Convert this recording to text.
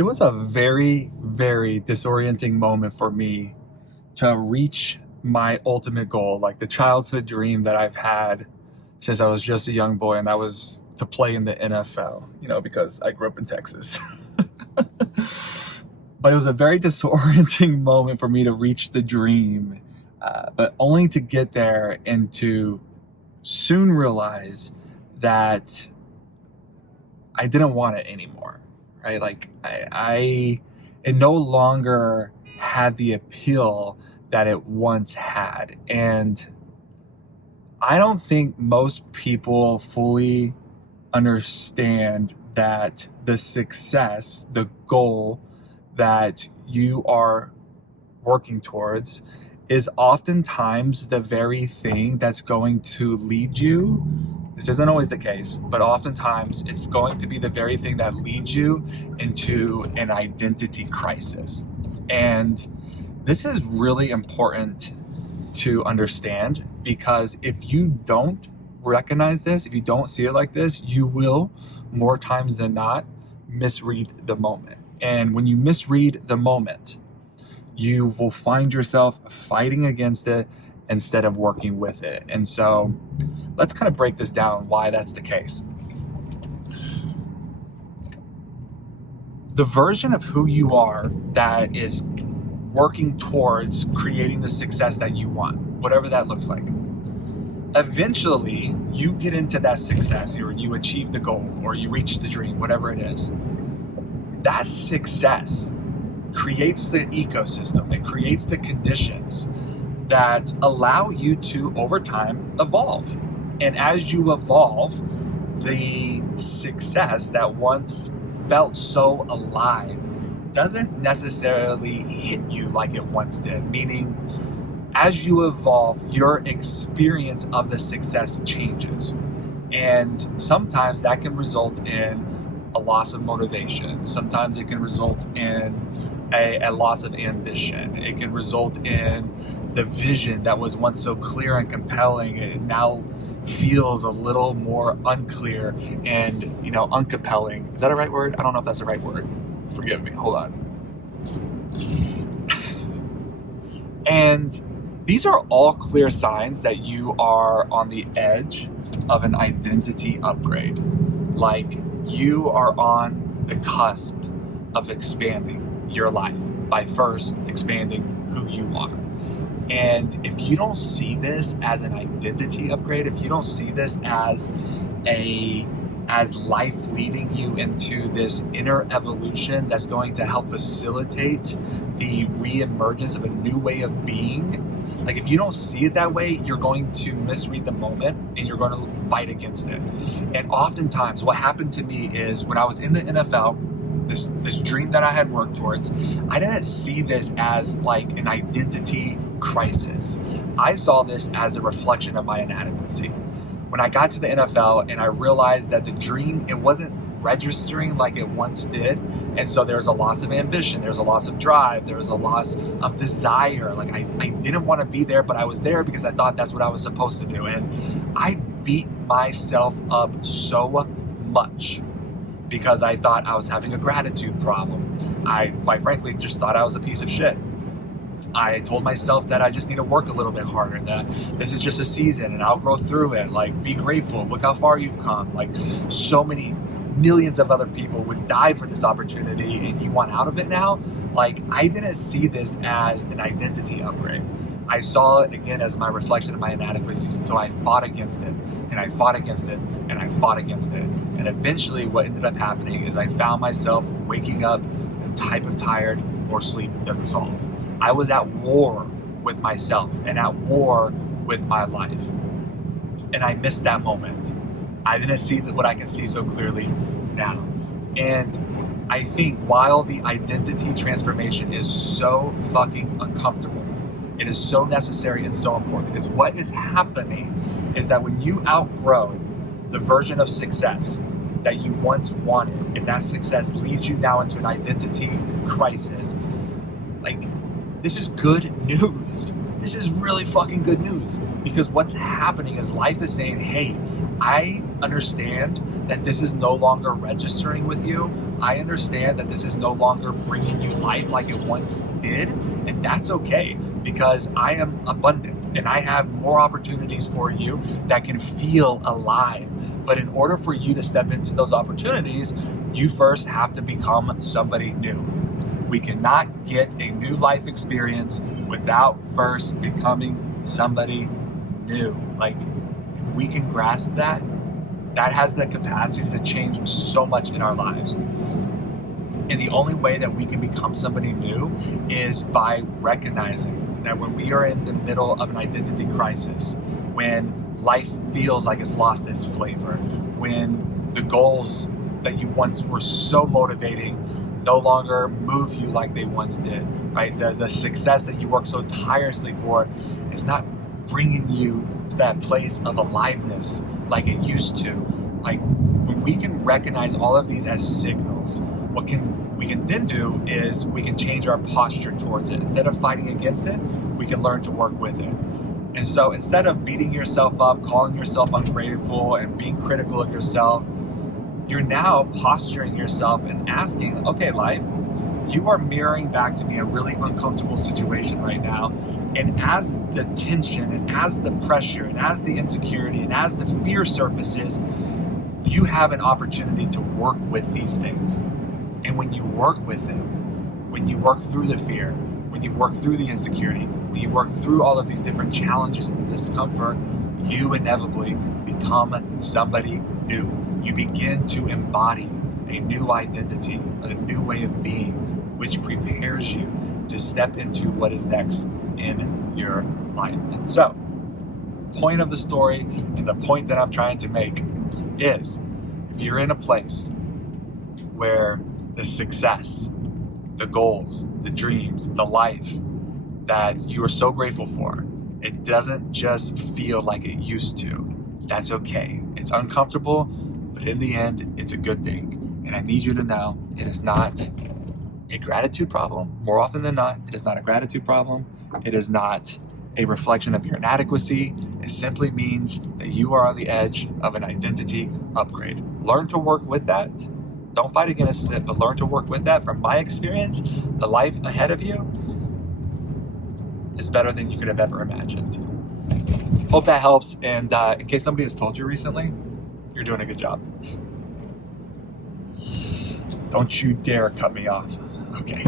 It was a very, very disorienting moment for me to reach my ultimate goal, like the childhood dream that I've had since I was just a young boy, and that was to play in the NFL, because I grew up in Texas. But it was a very disorienting moment for me to reach the dream, but only to get there and to soon realize that I didn't want it anymore, right? Like it no longer had the appeal that it once had. And I don't think most people fully understand that the success, the goal that you are working towards is oftentimes the very thing that's going to lead you. This isn't always the case, but oftentimes it's going to be the very thing that leads you into an identity crisis. And this is really important to understand, because if you don't recognize this, if you don't see it like this, you will, more times than not, misread the moment. And when you misread the moment, you will find yourself fighting against it instead of working with it. And so let's kind of break this down, why that's the case. The version of who you are that is working towards creating the success that you want, whatever that looks like, eventually you get into that success, or you achieve the goal, or you reach the dream, whatever it is. That success creates the ecosystem, it creates the conditions that allow you to, over time, evolve. And as you evolve, the success that once felt so alive doesn't necessarily hit you like it once did. Meaning, as you evolve, your experience of the success changes. And sometimes that can result in a loss of motivation. Sometimes it can result in a loss of ambition. It can result in the vision that was once so clear and compelling, it now feels a little more unclear and, uncompelling. Is that a right word? I don't know if that's the right word. Forgive me. Hold on. And these are all clear signs that you are on the edge of an identity upgrade. Like, you are on the cusp of expanding your life by first expanding who you are. And if you don't see this as an identity upgrade, if you don't see this as life leading you into this inner evolution that's going to help facilitate the re-emergence of a new way of being, like, if you don't see it that way, you're going to misread the moment and you're going to fight against it. And oftentimes what happened to me is, when I was in the NFL, this dream that I had worked towards, I didn't see this as like an identity crisis. I saw this as a reflection of my inadequacy. When I got to the NFL and I realized that the dream, it wasn't registering like it once did. And so there was a loss of ambition, there was a loss of drive, there was a loss of desire. Like, I didn't want to be there, but I was there because I thought that's what I was supposed to do. And I beat myself up so much because I thought I was having a gratitude problem. I, quite frankly, just thought I was a piece of shit. I told myself that I just need to work a little bit harder, that this is just a season and I'll grow through it. Like, be grateful, look how far you've come. Like, so many millions of other people would die for this opportunity and you want out of it now. Like, I didn't see this as an identity upgrade. I saw it again as my reflection of my inadequacies. So I fought against it, and I fought against it, and I fought against it. And eventually what ended up happening is I found myself waking up the type of tired more sleep doesn't solve. I was at war with myself and at war with my life. And I missed that moment. I didn't see what I can see so clearly now. And I think while the identity transformation is so fucking uncomfortable, it is so necessary and so important, because what is happening is that when you outgrow the version of success that you once wanted, and that success leads you now into an identity crisis, like, this is good news. this is really fucking good news, because what's happening is life is saying, hey, I understand that this is no longer registering with you. I understand that this is no longer bringing you life like it once did. And that's okay, because I am abundant and I have more opportunities for you that can feel alive. But in order for you to step into those opportunities, you first have to become somebody new. We cannot get a new life experience without first becoming somebody new. Like, if we can grasp that, that has the capacity to change so much in our lives. And the only way that we can become somebody new is by recognizing that when we are in the middle of an identity crisis, when life feels like it's lost its flavor, when the goals that you once were so motivating no longer move you like they once did, right? The success that you worked so tirelessly for is not bringing you to that place of aliveness like it used to. Like, when we can recognize all of these as signals, what we can then do is we can change our posture towards it. Instead of fighting against it, we can learn to work with it. And so instead of beating yourself up, calling yourself ungrateful, and being critical of yourself, you're now posturing yourself and asking, okay, life, you are mirroring back to me a really uncomfortable situation right now. And as the tension and as the pressure and as the insecurity and as the fear surfaces, you have an opportunity to work with these things. And when you work with it, when you work through the fear, when you work through the insecurity, when you work through all of these different challenges and discomfort, you inevitably become somebody new. You begin to embody a new identity, a new way of being, which prepares you to step into what is next in your life. And so, point of the story and the point that I'm trying to make is, if you're in a place where the success, the goals, the dreams, the life that you are so grateful for, it doesn't just feel like it used to, that's okay. It's uncomfortable, but in the end, it's a good thing. And I need you to know, it is not a gratitude problem. More often than not, it is not a gratitude problem. It is not a reflection of your inadequacy. It simply means that you are on the edge of an identity upgrade. Learn to work with that. Don't fight against it, but learn to work with that. From my experience, the life ahead of you is better than you could have ever imagined. Hope that helps. And in case somebody has told you recently, you're doing a good job. Don't you dare cut me off. Okay.